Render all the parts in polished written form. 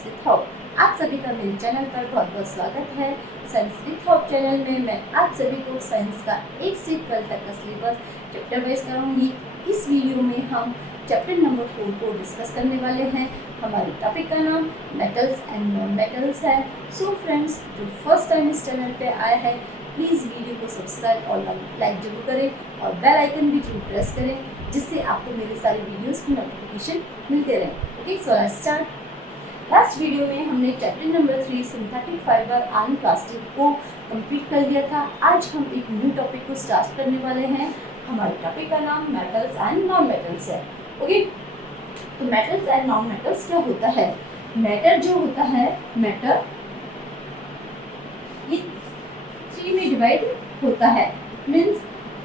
Science with hope. आप सभी का मेरे चैनल पर बहुत बहुत स्वागत है। साइंस विद होप चैनल में मैं आप सभी को साइंस का 1 से 12 तक का सिलेबस चैप्टर वाइज कराऊंगी। इस वीडियो में हम चैप्टर नंबर 4 को डिस्कस करने वाले हैं। हमारे टॉपिक का नाम मेटल्स एंड नॉन मेटल्स है। सो फ्रेंड्स, जो फर्स्ट टाइम इस चैनल पे आया है प्लीज़ वीडियो को सब्सक्राइब और लाइक जरूर करें और बेल आइकन भी जरूर प्रेस करें, जिससे आपको मेरे सारे वीडियोस की नोटिफिकेशन मिलते रहें। Okay, so let's start. Last video में हमने chapter number 3 synthetic fibre and plastic को कंप्लीट कर लिया था। आज हम एक न्यू टॉपिक को स्टार्ट करने वाले हैं। हमारे टॉपिक का नाम मेटल्स एंड नॉन मेटल्स है। ओके, तो मेटल्स एंड नॉन मेटल्स क्या होता है? मैटर जो होता है, मैटर ये 3 में डिवाइड होता है। मीन्स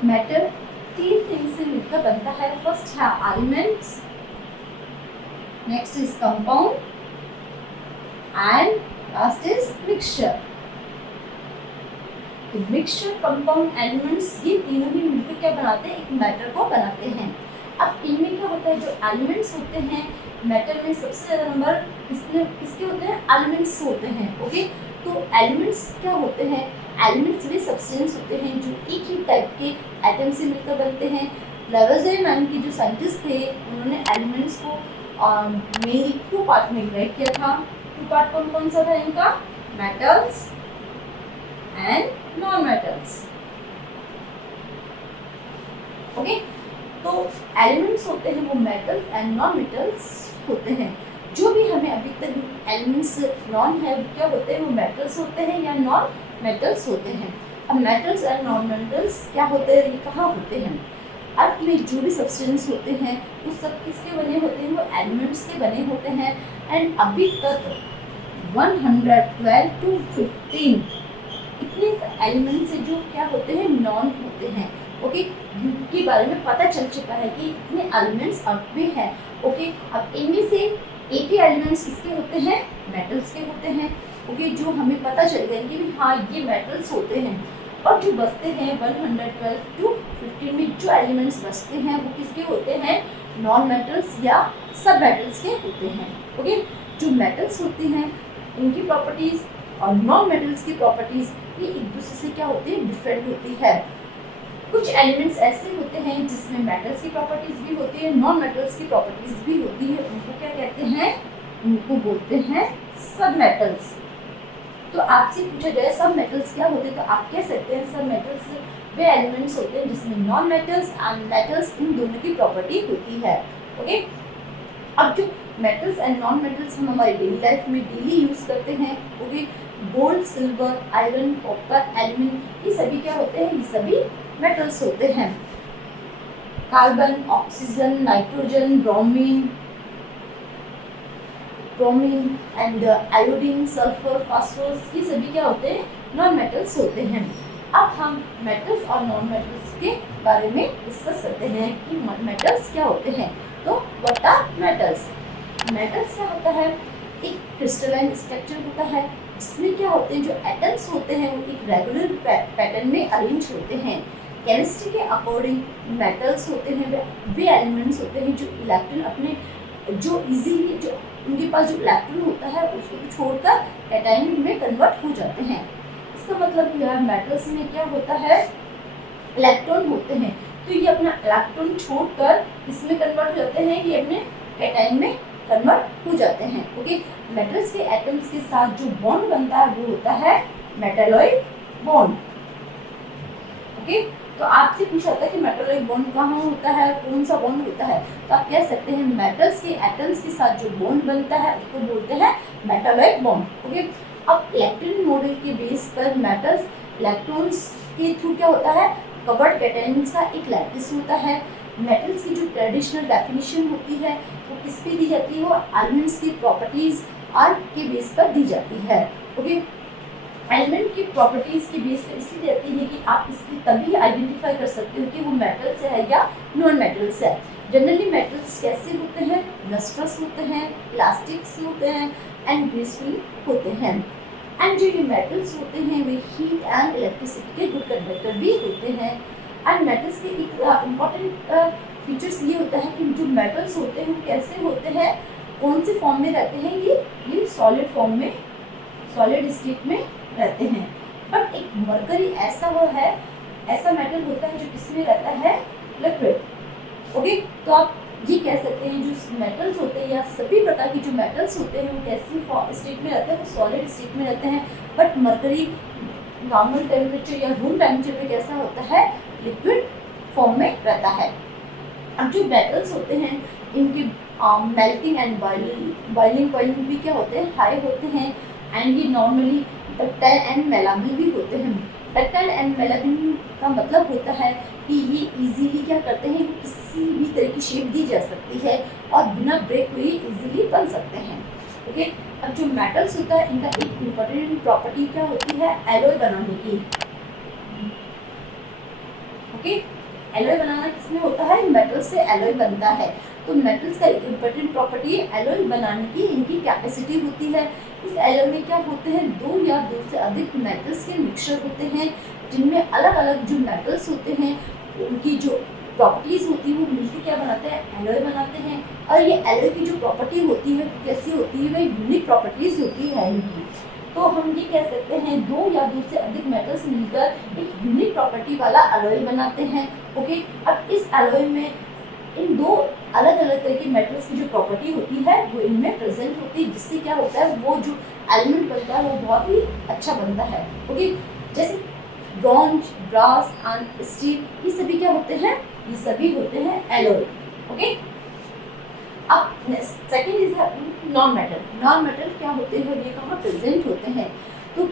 मैटर 3 थिंग्स से मिलकर बनता है। फर्स्ट है elements, next is compound and last is mixture. Mixture, compound, elements ये तीनों ही मिलकर क्या बनाते हैं? एक मैटर को बनाते हैं। अब इनमें क्या होता है, जो एलिमेंट्स होते हैं मैटर में सबसे ज़्यादा नंबर किसके होते हैं? एलिमेंट्स होते हैं। ओके, तो एलिमेंट्स क्या होते हैं? एलिमेंट्स वे सब्सटेंस होते हैं जो एक ही टाइप के एटम से मिलकर बनते हैं। लेवज़े नाम के जो साइंटिस्ट थे उन्होंने एलिमेंट्स को मेनली 2 पार्ट में डिवाइड किया था। 2 पार्ट कौन कौन सा था इनका? Metals and non metals. Okay, तो एलिमेंट्स होते हैं वो मेटल्स एंड नॉन मेटल्स होते हैं। जो भी हमें अभी तक एलिमेंट्स नॉन है क्या होते हैं? वो मेटल्स होते हैं या नॉन मेटल्स होते हैं। अब मेटल्स एंड नॉन मेटल्स क्या होते हैं, ये कहाँ होते हैं? अर्थ में जो भी सब्सटेंस होते हैं वो सब किसके बने होते हैं? वो एलिमेंट्स के बने होते हैं। एंड अभी तक 112 to 15 इतने एलिमेंट्स से जो क्या होते हैं? नॉन होते हैं। ओके, के बारे में पता चल चुका है कि इतने एलिमेंट्स अर्थ में है। ओके, अब इनमें से 80 एलिमेंट्स किसके होते हैं? मेटल्स के होते हैं। ओके, जो हमें पता चल गया कि हाँ ये मेटल्स होते हैं। और जो बचते हैं 112 to 15 में जो एलिमेंट्स बचते हैं वो किसके होते हैं? नॉन मेटल्स या सब मेटल्स के होते हैं। ओके, जो मेटल्स होते हैं इनकी प्रॉपर्टीज़ और नॉन मेटल्स की प्रॉपर्टीज़ ये एक दूसरे से क्या होती है? डिफरेंट होती है। कुछ एलिमेंट्स ऐसे होते हैं जिसमें मेटल्स की प्रॉपर्टीज़ भी होती है, नॉन मेटल्स की प्रॉपर्टीज़ भी होती है। उनको क्या कहते हैं? उनको बोलते हैं सब मेटल्स। तो आपसे पूछा जाए सब मेटल्स क्या होते हैं तो आप कह सकते हैं सब मेटल्स वे एलिमेंट्स होते हैं जिसमें non metals and metals in दोनों की प्रॉपर्टी होती है। ओके, अब जो मेटल्स एंड नॉन मेटल्स हम हमारी डेली लाइफ में डेली यूज़ करते हैं, okay, gold, silver, iron, copper, aluminium, ये सभी क्या होते हैं? ये सभी मेटल्स होते हैं। Carbon, oxygen, nitrogen, bromine and iodine, sulphur, phosphorus, ये सभी क्या होते हैं? नॉन मेटल्स होते हैं। अब हम मेटल्स और नॉन मेटल्स के बारे में डिस्कस करते हैं कि मेटल्स क्या होते हैं। तो व्हाट आर मेटल्स? मेटल्स क्या होता है? एक क्रिस्टलाइन स्ट्रक्चर होता है जिसमें क्या होते हैं? जो एटम्स होते हैं वो एक रेगुलर पैटर्न में अरेंज होते हैं। केमिस्ट्री के अकॉर्डिंग मेटल्स होते हैं वे एलिमेंट्स होते हैं जो इलेक्ट्रॉन अपने जो इजीली जो उनके पास जो इलेक्ट्रॉन होता है उसको छोड़कर कैटायन में कन्वर्ट हो जाते हैं। इसका मतलब यह मेटल्स में क्या होता है? इलेक्ट्रॉन होते हैं तो ये अपना इलेक्ट्रॉन छोड़कर इसमें कन्वर्ट हो जाते हैं, ये अपने कैटायन में कन्वर्ट हो जाते हैं। ओके, मेटल्स के एटम्स के साथ जो बॉन्ड बनता है वो होता है मेटालॉइड बॉन्ड। ओके, तो आपसे पूछा था कि मेटालॉइड बॉन्ड कहाँ होता है, कौन सा बॉन्ड होता है, तो आप कह सकते हैं मेटल्स के एटम्स के साथ जो बॉन्ड बनता है उसको बोलते हैं मेटालॉइड बॉन्ड। ओके, अब इलेक्ट्रॉन मॉडल के बेस पर मेटल्स इलेक्ट्रॉन्स के थ्रू क्या होता है? कवर्ड कैटायन्स का एक लैटिस होता है। मेटल्स की जो ट्रेडिशनल डेफिनेशन होती है वो किस पे दी जाती है? वो एलिमेंट्स की प्रॉपर्टीज आर के बेस पर दी जाती है। ओके, एलिमेंट की प्रॉपर्टीज के बेस पर इसलिए रहती है कि आप इसकी तभी आइडेंटिफाई कर सकते हो कि वो मेटल्स है या नॉन मेटल्स है। जनरली मेटल्स कैसे होते हैं? लस्ट्रस होते हैं, इलास्टिक्स होते हैं एंड ग्रेसफुल होते हैं। एंड जो ये मेटल्स होते हैं वे हीट एंड इलेक्ट्रिसिटी के गुड कंडक्टर भी होते हैं। एंड मेटल्स के एक इम्पॉर्टेंट फीचर्स ये होता है कि जो मेटल्स होते हैं वो कैसे होते हैं? कौन से फॉर्म में रहते हैं? ये सॉलिड फॉर्म में, सॉलिड स्टेट में रहते हैं। बट एक मरकरी ऐसा मेटल होता है जो किसमें रहता है? लिक्विड। ओके, तो आप ये कह सकते हैं जो मेटल्स होते हैं या सभी प्रकार की जो मेटल्स होते हैं वो कैसी स्टेट में रहते हैं? वो सॉलिड स्टेट में रहते हैं। बट मरकरी नॉर्मल टेम्परेचर या रूम टेम्परेचर पे कैसा होता है? लिक्विड फॉर्म में रहता है। अब जो मेटल्स होते हैं इनके मेल्टिंग एंड बॉइलिंग पॉइंट भी क्या होते हैं? हाई होते हैं। एंड ये नॉर्मली डक्टाइल एंड मेलाबिल भी होते हैं। डक्टाइल एंड मेलाबिल का मतलब होता है कि ये इजीली क्या करते हैं, किसी भी तरह की शेप दी जा सकती है और बिना ब्रेक हुए इजीली बन सकते हैं। ओके, अब जो मेटल्स होता है इनका एक इम्पोर्टेंट प्रॉपर्टी क्या होती है? एलॉय बनाने की। ओके, एलॉय बनाना किसमें होता है? मेटल से एलॉय बनता है। तो मेटल्स का एक इम्पोर्टेंट प्रॉपर्टी है एलॉय बनाने की इनकी कैपेसिटी होती है। इस एलॉय में क्या होते हैं? दो या दो से अधिक मेटल्स के मिक्सचर होते हैं जिनमें अलग अलग जो मेटल्स होते हैं उनकी जो प्रॉपर्टीज़ होती है वो मिलकर क्या बनाते हैं? एलॉय बनाते हैं। और ये एलॉय की जो प्रॉपर्टी होती है कैसी होती है? वह यूनिक प्रॉपर्टीज़ होती है इनकी। तो हम ये कह सकते हैं दो या दो से अधिक मेटल्स मिलकर एक यूनिक प्रॉपर्टी वाला एलॉय बनाते हैं। ओके, अब इस एलॉय में इन दो अलग अलग तरह के मेटल्स की जो प्रॉपर्टी होती है वो इनमें प्रेजेंट होती है, जिससे क्या होता है वो जो एलिमेंट बनता है वो बहुत ही अच्छा बनता है। ओके, जैसे ब्रॉन्ज, ब्रास एंड स्टील, ये सभी क्या होते हैं? ये सभी होते हैं एलॉय। ओके, अब second is non metal. Non metal क्या होते हैं? ये कहाँ प्रेजेंट होते हैं? तो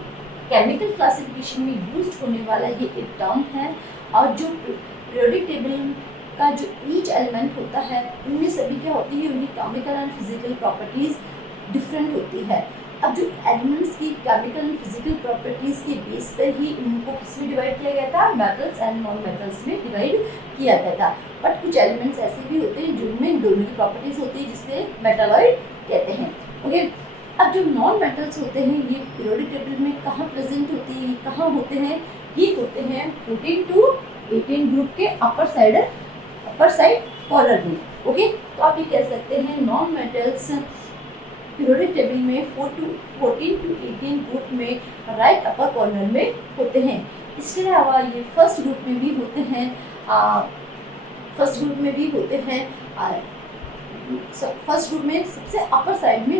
केमिकल क्लासिफिकेशन में यूज होने वाला ये एक टर्म है। और जो पीरियोडिक टेबल का जो ईच एलिमेंट होता है उनमें सभी क्या होती है? उनकी chemical and physical properties different होती है। अब जो एलिमेंट्स की केमिकल एंड फिजिकल प्रॉपर्टीज के बेस पर ही इनको किसमें डिवाइड किया गया था? मेटल्स एंड नॉन मेटल्स में डिवाइड किया गया था। बट कुछ एलिमेंट्स ऐसे भी होते हैं जिनमें दोनों की प्रॉपर्टीज होती है जिससे मेटालॉइड कहते हैं। ओके, अब जो नॉन मेटल्स होते हैं ये पीरियोडिक टेबल में कहाँ प्रेजेंट होती है? कहाँ होते हैं? ये होते हैं 14 to 18 ग्रुप के अपर साइड कॉर्नर में। ओके, तो आप ये कह सकते हैं नॉन मेटल्स पीरियोडिक टेबल में 14 to 18 ग्रुप में राइट अपर कॉर्नर में होते हैं। इसके अलावा ये फर्स्ट ग्रुप में भी होते हैं। फर्स्ट ग्रुप में सबसे अपर साइड में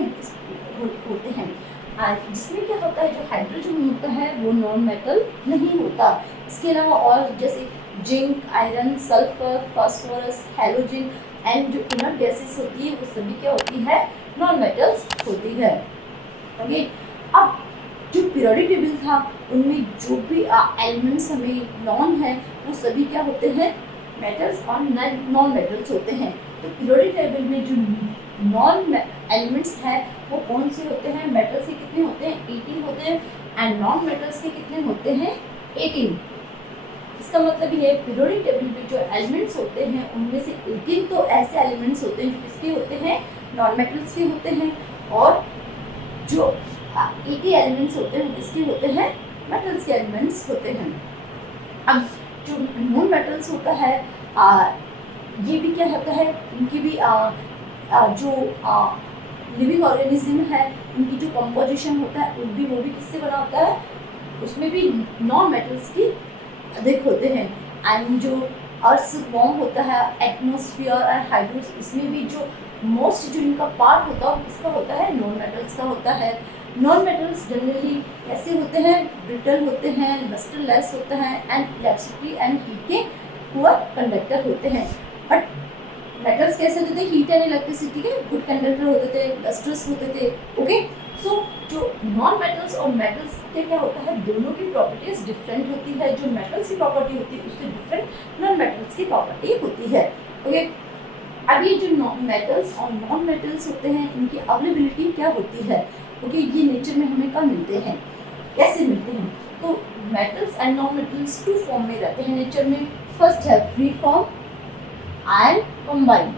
होते हैं, जिसमें क्या होता है? जो हाइड्रोजन होता है वो नॉन मेटल नहीं होता। इसके अलावा और जैसे zinc, iron, sulphur, phosphorus, halogen and जो इनर्ट गैसेस होती है वो सभी क्या होती है? नॉन मेटल्स होती है। ओके, अब जो पीरियोडिक टेबल था उनमें जो भी एलिमेंट्स हमें नॉन है वो सभी क्या होते हैं? मेटल्स और नॉन मेटल्स होते हैं। तो पीरियोडिक टेबल में जो नॉन एलिमेंट्स हैं वो कौन से होते हैं? मेटल्स के कितने होते हैं? 18 होते हैं। एंड नॉन मेटल्स के कितने होते हैं? 18। इसका मतलब ये पीरियोडिक टेबल में जो एलिमेंट्स होते हैं उनमें से 18 तो ऐसे एलिमेंट्स होते हैं जो किसके होते हैं? नॉन मेटल्स के होते हैं। और जो 80 एलिमेंट्स होते हैं वो किसके होते हैं? मेटल्स के एलिमेंट्स होते हैं। अब जो नॉन मेटल्स होता है ये भी क्या होता है? इनकी भी जो लिविंग ऑर्गेनिज्म है इनकी जो कंपोजिशन होता है वो भी किससे बना होता है? उसमें भी नॉन मेटल्स की अधिक होते हैं। एंड जो अर्थ फॉर्म होता है एटमॉस्फेयर और हाइड्रोस, इसमें भी जो मोस्ट जो इनका पार्ट होता है किसका होता है? नॉन मेटल्स का होता है। नॉन मेटल्स जनरली ऐसे होते हैं, ब्रिटल होते हैं, लस्टरलेस होते हैं एंड इलेक्ट्रिसिटी एंड हीट के पुअर कंडक्टर होते हैं। बट मेटल्स कैसे होते थे? हीट एंड इलेक्ट्रिसिटी के गुड कंडक्टर होते थे, लस्टर्स होते थे। ओके, सो जो नॉन मेटल्स और मेटल्स के क्या होता है? दोनों की प्रॉपर्टीज डिफरेंट होती है। जो मेटल्स की प्रॉपर्टी होती है उससे डिफरेंट नॉन मेटल्स की प्रॉपर्टी होती है। ओके, अब ये जो मेटल्स और नॉन मेटल्स होते हैं इनकी अवेलेबिलिटी क्या होती है? ओके, ये नेचर में हमें कहाँ मिलते हैं? कैसे मिलते हैं? तो metals and non metals 2 form में रहते हैं नेचर में। फर्स्ट है free form and combine.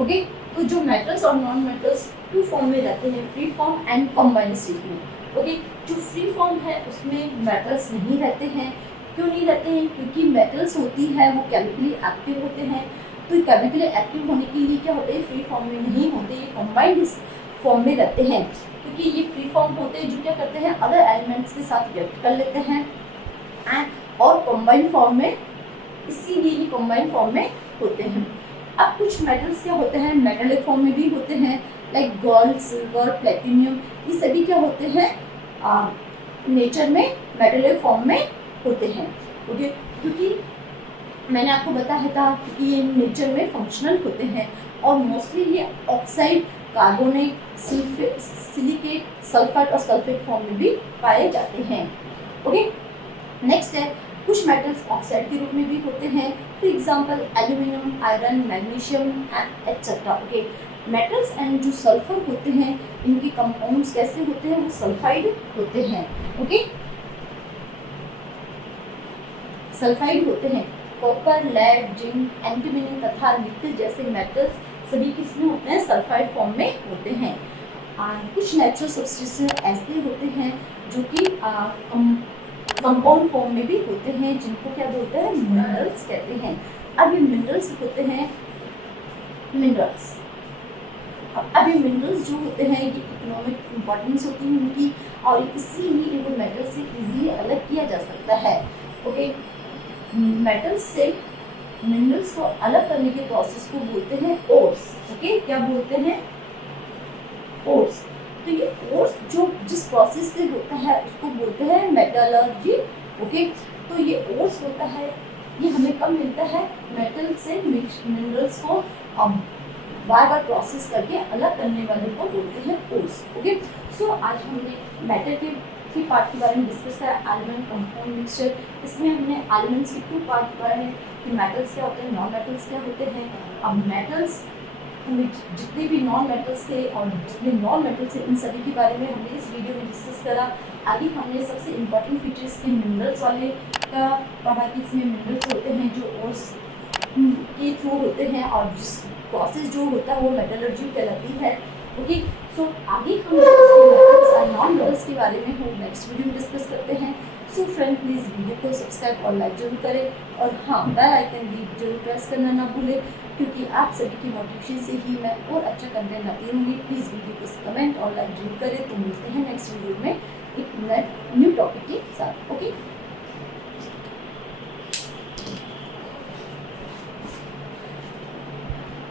Okay, तो जो मेटल्स और नॉन मेटल्स 2 फॉर्म में रहते हैं, free form and combine state में। ओके, जो फ्री फॉर्म है उसमें मेटल्स नहीं रहते हैं। क्यों नहीं रहते हैं? क्योंकि मेटल्स होती है वो केमिकली एक्टिव होते हैं। तो केमिकली एक्टिव होने के लिए क्या होते हैं, फ्री फॉर्म में नहीं होते, ये कंबाइंड फॉर्म में रहते हैं, क्योंकि ये फ्री फॉर्म होते हैं जो क्या करते हैं अदर एलिमेंट्स के साथ रिएक्ट कर लेते हैं और कंबाइंड फॉर्म में, इसीलिए ये कंबाइंड फॉर्म में होते हैं। अब कुछ मेटल्स क्या होते हैं मेटालिक फॉर्म में भी होते हैं, लाइक गोल्ड, सिल्वर, प्लेटिनियम, ये सभी क्या होते हैं नेचर में मेटालिक फॉर्म में होते हैं। ओके, क्योंकि मैंने आपको बताया था कि ये नेचर में फंक्शनल होते हैं और मोस्टली ये ऑक्साइड, कार्बोनेट, सिलिकेट, सल्फेट और सल्फेट फॉर्म में भी पाए जाते हैं। ओके, नेक्स्ट है कुछ मेटल्स ऑक्साइड के रूप में भी होते हैं, for example aluminium, iron, magnesium and etcetera. Okay, metals and जो सल्फर होते हैं इनके कंपाउंड्स कैसे होते हैं, वो सल्फाइड होते हैं। ओके, सल्फाइड होते हैं। कॉपर, लेड, जिंक, एंटीमनी तथा निकल जैसे मेटल्स सभी किसमें होते हैं, सल्फाइड फॉर्म में होते हैं। कुछ नेचुरल सब्सटेंसेस ऐसे होते हैं जो कि कंपाउंड फॉर्म में भी होते हैं, जिनको क्या बोलते हैं, मिनरल्स कहते हैं। अब ये मिनरल्स होते हैं मिनरल्स अब ये मिनरल्स जो होते हैं ये इकोनॉमिक इम्पोर्टेंस होती है उनकी, और इसीलिए इनको मेटल से इजीली अलग किया जा सकता है। ओके, मेटल्स से मिनरल्स को अलग करने के प्रोसेस को बोलते हैं ओर्स। ओके, क्या बोलते हैं, ओर्स। तो ये ओर्स जो जिस प्रोसेस से होता है उसको बोलते हैं मेटलर्जी। ओके, तो ये ओर्स होता है, ये हमें कब मिलता है, मेटल से मिनरल्स को बार बार प्रोसेस करके अलग करने वाले को बोलते हैं ओर्स। ओके, सो आज हमने मेटल के पार्ट के बारे में डिस्कस करा, एलिमेंट, कंपाउंड, मिक्सचर। इसमें हमने एलिमेंट्स के 2 पार्ट पढ़े हैं कि मेटल्स क्या होते हैं, नॉन मेटल्स क्या होते हैं। अब मेटल्स जितने भी नॉन मेटल्स थे और जितने नॉन मेटल्स थे इन सभी के बारे में हमने इस वीडियो में डिस्कस करा। आगे हमने सबसे इम्पोर्टेंट फीचर्स के मिनरल्स वाले का पढ़ा कि इसमें मिनरल्स होते हैं जो ओर्स के थ्रू होते हैं और जिस प्रोसेस जो होता है वो मेटलर्जी कहलाती है। ओके, सो आगे हम मेटल्स और नॉन मेटल्स के बारे में हम नेक्स्ट वीडियो में डिस्कस करते हैं। सो फ्रेंड, प्लीज़ वीडियो को सब्सक्राइब और लाइक जरूर करें और हाँ, बेल आइकन भी जरूर प्रेस करना ना भूलें, क्योंकि आप सभी की मोटिवेशन से ही मैं और अच्छा कंटेंट लाती रहूँगी। प्लीज़ वीडियो को कमेंट और लाइक जरूर करें। तो मिलते हैं नेक्स्ट वीडियो में एक न्यू टॉपिक के साथ। ओके।